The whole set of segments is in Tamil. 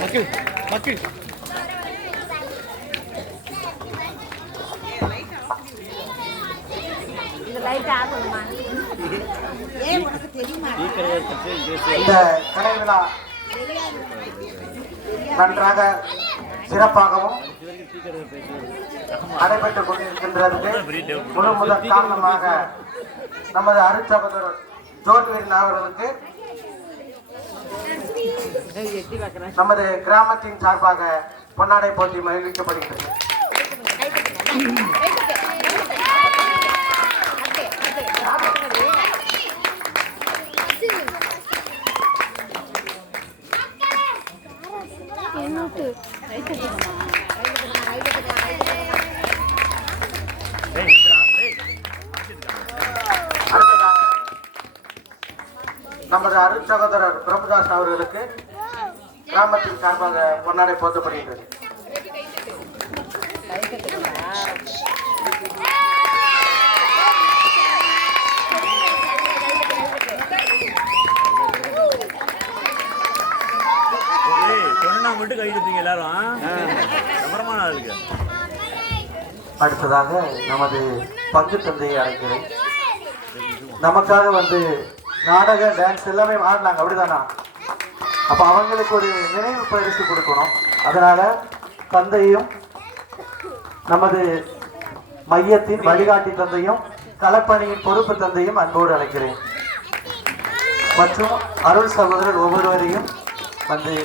மக்கள் மக்கள். இந்த கலை விழா நன்றாக சிறப்பாகவும் நடைபெற்றுக் கொண்டிருக்கின்றதுக்கு முழு முதல் காரணமாக நமது அருட்சகோதரர் ஜோதிவேல் அவர்களுக்கு நமது கிராமத்தின் சார்பாக பொன்னாடை போட்டி மகிழ்விக்கப்படுகிறது நமது அருட்சகோதரர் பிரபுதாஸ் அவர்களுக்கு கிராமத்தின் சார்பாக பொன்னாடை போற்றப்படுகிறது சொன்னா மட்டும் கை எல்லாரும் பிரபலமான ஆளுக்கு அடுத்ததாக நமது பங்கு தந்தையை அழைக்கிறேன். நமக்காக வந்து நாடக டான்ஸ் எல்லாமே ஆடினாங்க அப்படிதானா? அப்போ அவங்களுக்கு ஒரு நினைவு பரிசு கொடுக்கணும் அதனால் தந்தையும் நமது மையத்தின் வழிகாட்டி தந்தையும் களப்பணியின் பொறுப்பு தந்தையும் அன்போடு அழைக்கிறேன் மற்றும் அருள் சகோதரர் ஒவ்வொருவரையும் வந்து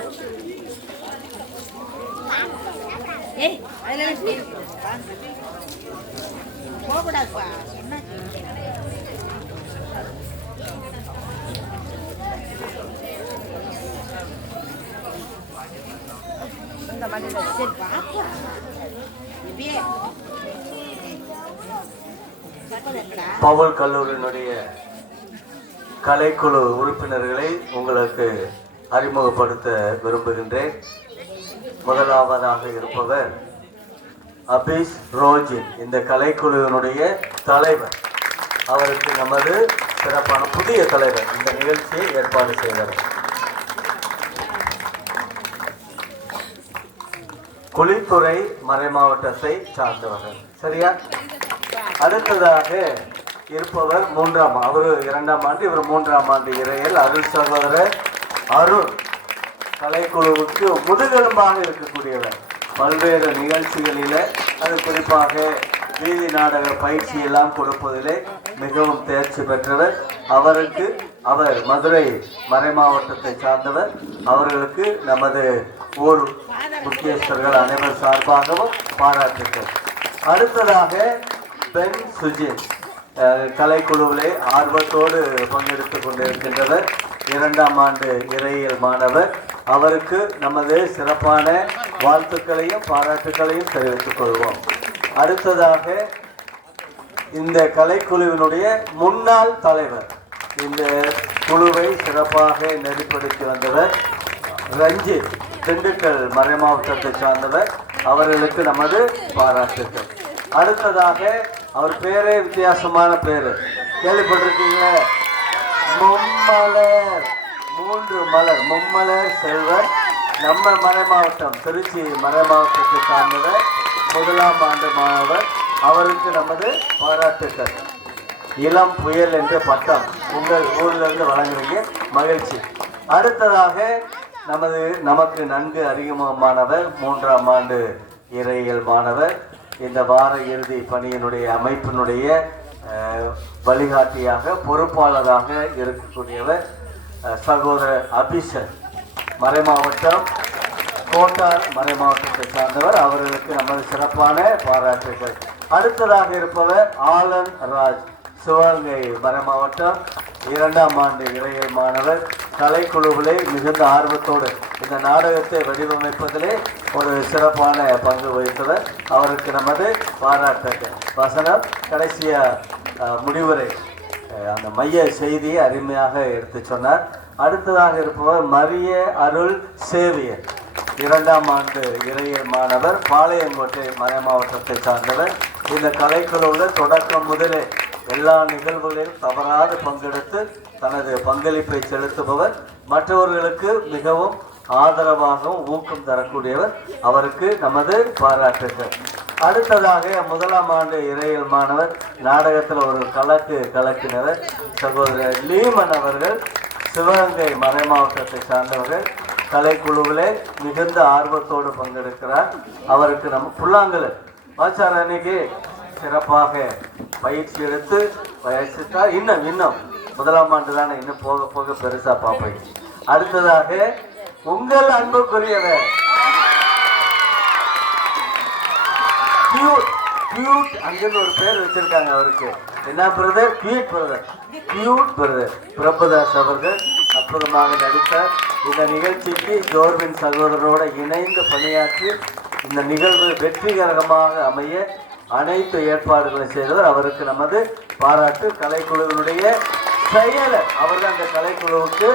Thank you. பவல் போகக்கூடாதுப்பா. இந்த சரி பாப்பா இப்பயே பவுல் கல்லூரியினுடைய கலைக்குழு உறுப்பினர்களை உங்களுக்கு அறிமுகப்படுத்த விரும்புகின்றேன். முதலாவதாக இருப்பவர் அபீஸ் ரோஜின் இந்த கலைக்குழுவினுடைய தலைவர். அவருக்கு நமது சிறப்பான புதிய தலைவர் இந்த நிகழ்ச்சியை ஏற்பாடு செய்தார். குளித்துறை மறைமாவட்டத்தை சார்ந்தவர்கள் சரியா? அடுத்ததாக இருப்பவர் மூன்றாம் அவர் இரண்டாம் ஆண்டு இவர் மூன்றாம் ஆண்டு இறையல் அருள் சகோதரர் அருண் கலைக்குழுவுக்கு முதுகெலும்பாக இருக்கக்கூடியவர். பல்வேறு நிகழ்ச்சிகளில் அது குறிப்பாக வீதி நாடக பயிற்சி எல்லாம் கொடுப்பதிலே மிகவும் தேர்ச்சி பெற்றவர். அவருக்கு அவர் மதுரை மறைமாவட்டத்தை சார்ந்தவர். அவர்களுக்கு நமது ஊர் முக்கியஸ்தர்கள் அனைவர் சார்பாகவும் பாராட்டுகள் அடுத்ததாக பென் சுஜித் கலைக்குழுவிலே ஆர்வத்தோடு பங்கெடுத்துக் கொண்டிருக்கின்றவர். இரண்டாம் ஆண்டு இறையியல் மாணவர். அவருக்கு நமது சிறப்பான வாழ்த்துக்களையும் பாராட்டுகளையும் தெரிவித்துக் கொள்வோம். அடுத்ததாக இந்த கலைக்குழுவினுடைய முன்னாள் தலைவர் இந்த குழுவை சிறப்பாக நெறிப்படுத்தி வந்தவர் ரஞ்சித் திண்டுக்கல் மறைமாவட்டத்தை சார்ந்தவர். அவர்களுக்கு நமது பாராட்டுகள் அடுத்ததாக அவர் பேரே வித்தியாசமான பேரு. கேள்விப்பட்டிருக்கீங்களே? மும்மலை மலர் மும்மலர் செல்வர் நம்ம மறை மாவட்டம் திருச்சி மறை மாவட்டத்தை சார்ந்தவர் முதலாம் ஆண்டு மாணவர். அவருக்கு நமது பாராட்டுக்கள். இளம் புயல் என்ற பட்டம் உங்கள் ஊர்ல இருந்து வழங்குறீங்க. மகிழ்ச்சி. அடுத்ததாக நமது நமக்கு நன்கு அறிமுகமானவர் மூன்றாம் ஆண்டு இறையியல் மாணவர். இந்த வார இறுதி பணியினுடைய அமைப்பினுடைய வழிகாட்டியாக பொறுப்பாளராக இருக்கக்கூடியவர் சகோதரர் அபிஷன் மறைமாவட்டம் கோட்டார் மறைமாவட்டத்தை சார்ந்தவர். அவர்களுக்கு நமது சிறப்பான பாராட்டுகள். அடுத்ததாக இருப்பவர் ஆலன் ராஜ் சிவகங்கை மறைமாவட்டம் இரண்டாம் ஆண்டு இளைஞர் மாணவர். கலைக்குழுவிலே மிகுந்த ஆர்வத்தோடு இந்த நாடகத்தை வடிவமைப்பதிலே ஒரு சிறப்பான பங்கு வகித்தவர். அவருக்கு நமது பாராட்டுகள். வசனம் கடைசியா முடிவுரை. அந்த மைய செய்தியை அருமையாக எடுத்து சொன்னார். அடுத்ததாக இருப்பவர் மரிய அருள் சேவியர். இரண்டாம் ஆண்டு இறையியல் மாணவர் பாளையங்கோட்டை மறை மாவட்டத்தை சார்ந்தவர். இந்த கலைக்குழுவில் தொடக்கம் முதலே எல்லா நிகழ்வுகளிலும் தவறாது பங்கெடுத்து தனது பங்களிப்பை செலுத்துபவர். மற்றவர்களுக்கு மிகவும் ஆதரவாகவும் ஊக்கம் தரக்கூடியவர். அவருக்கு நமது பாராட்டுகள் அடுத்ததாக முதலாம் ஆண்டு இறையியல் மாணவர் நாடகத்தில் ஒரு கலக்கு கலக்கினவர் சகோதரர் லீமன் அவர்கள் சிவகங்கை மறை மாவட்டத்தை சார்ந்தவர்கள். கலைக்குழுவிலே மிகுந்த ஆர்வத்தோடு பங்கெடுக்கிறார். அவருக்கு நம்ம புல்லாங்கல் வாச்சார் அன்னைக்கு சிறப்பாக பயிற்சி எடுத்து பயிற்சித்தா இன்னும் இன்னும். முதலாம் ஆண்டு தானே இன்னும் போக போக பெருசாக பார்ப்பேன் அடுத்ததாக உங்கள் அன்புக்குரியவர் கியூட் கியூட் அங்கன்னு ஒரு பேர் வச்சிருக்காங்க அவருக்கு. என்ன brother cute brother cute brother Prabhudas அவர்கள் அற்புதமாக நடித்த இந்த நிகழ்ச்சிக்கு ஜோர்வின் சகோதரரோடு இணைந்து பணியாற்றி இந்த நிகழ்வு வெற்றிகரமாக அமைய அனைத்து ஏற்பாடுகளை செய்தவர். அவருக்கு நமது பாராட்டு கலைக்குழுவினுடைய செயலர். அவர் அந்த கலைக்குழுவுக்கு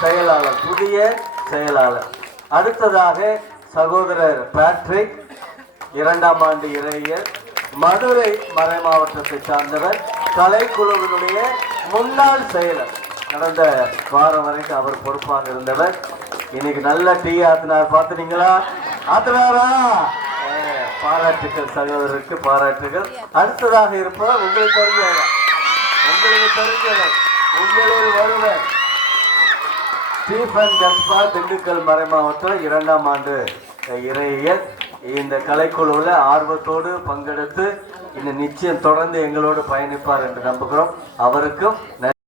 செயலாளர் புதிய செயலாளர். அடுத்ததாக சகோதரர் பேட்ரிக் இரண்டாம் ஆண்டு இறையர் மதுரை மறை மாவட்டத்தை சார்ந்தவர் கலைக்குழுவினுடைய முன்னாள் செயலர். கடந்த வாரம் வரைக்கும் அவர் பொறுப்பாக இருந்தவர். இன்னைக்கு நல்ல டீ ஆத்தினார் பார்த்துட்டீங்களா? ஆத்தினாரா? பாராட்டுகள் சகோதரருக்கு பாராட்டுகள் அடுத்ததாக இருப்பவர் உங்களுக்கு தெரிஞ்சவர். உங்களுக்கு தெரிஞ்சவர். உங்களில் வருவர் ஸ்டீஃபன் கஸ்பா திண்டுக்கல் மறை மாவட்டம் இரண்டாம் ஆண்டு இறையியல் இந்த கலைக்குழுவில் ஆர்வத்தோடு பங்கெடுத்து இந்த நிச்சயம் தொடர்ந்து எங்களோடு பயணிப்பார் என்று நம்புகிறோம். அவருக்கும் நன்றி.